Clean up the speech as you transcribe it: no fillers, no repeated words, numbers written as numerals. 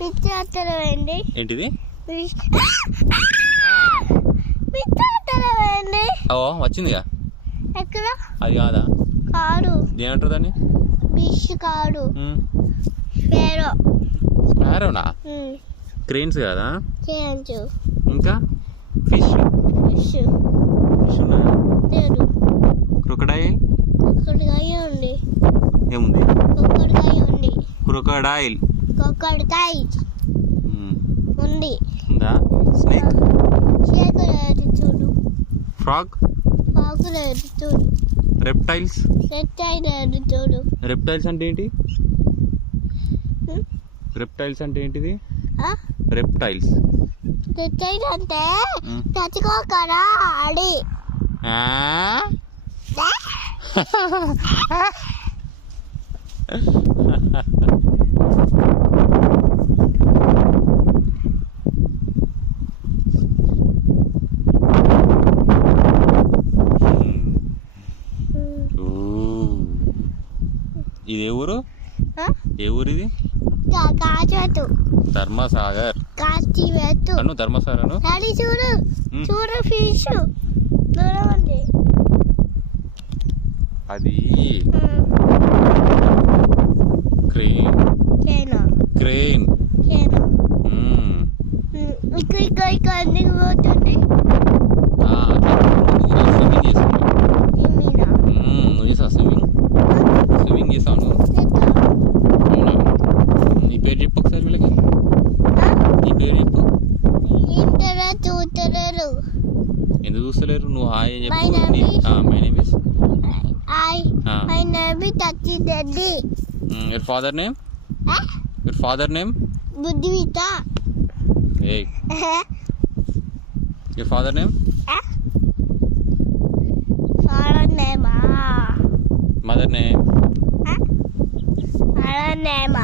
పిచ్చేస్తారండి. ఏంటిది? పిచ్చేస్తారండి. ఓ వచ్చిందిగా. ఎక్కడ? అది కాదా? కాదు. ఏమంటారు దాన్ని? ఫిష్ కాదు, స్పారో. స్పారోనా? క్రెయిన్స్ కదా? చేయొచ్చు. ఇంకా ఫిష్ ఫిష్ ఫిష్ ఉన్నాయా? లేదు. క్రొకడైల్ కొక్కడికాయ ఉంది. ఏముంది? కొక్కడికాయ ఉంది. క్రొకడైల్ కొక్కడికాయ ఉంది. ఉందా? స్నేక్ స్నేక్ లేదు చూడు. ఫ్రాగ్ పాకు లేదు చూడు. రెప్టైల్స్ రెప్టైల్ లేదు చూడు. రెప్టైల్స్ అంటే ఏంటి? రెప్టైల్స్ అంటే ఏంటిది? రెప్టైల్స్ రెప్టైల్ అంటే చచ్చుకోకరా ఆడి. ఇది ఏ ఊరు? ఏ ఊరు ఇది? కాచు ధర్మసాగర్. కాచి పెట్టు. అను ధర్మసాగర్. అది చూడు చూడు ఫిష్ ఉంది. అది క్రెయిన్. క్రెయిన్ ఇక్కడ ఎందుకు పోతుంది? స్విమ్మింగ్ చేస్తాను. నువ్వు చేసావు స్విమ్మింగ్? స్విమ్మింగ్ చేసావు? అవునా? నీ పేరు చెప్పు ఒకసారి వీళ్ళకి. నీ పేరు చెప్పు. చూస్తలేరు. ఎందుకు చూస్తలేరు? నువ్వు హాయ్ అని చెప్పు. My name is my name is తచ్చిదడ్డి. Your father name? Your father name? బుద్ధివిత. Hey. Your father name? Father name. Mother name? Mother name.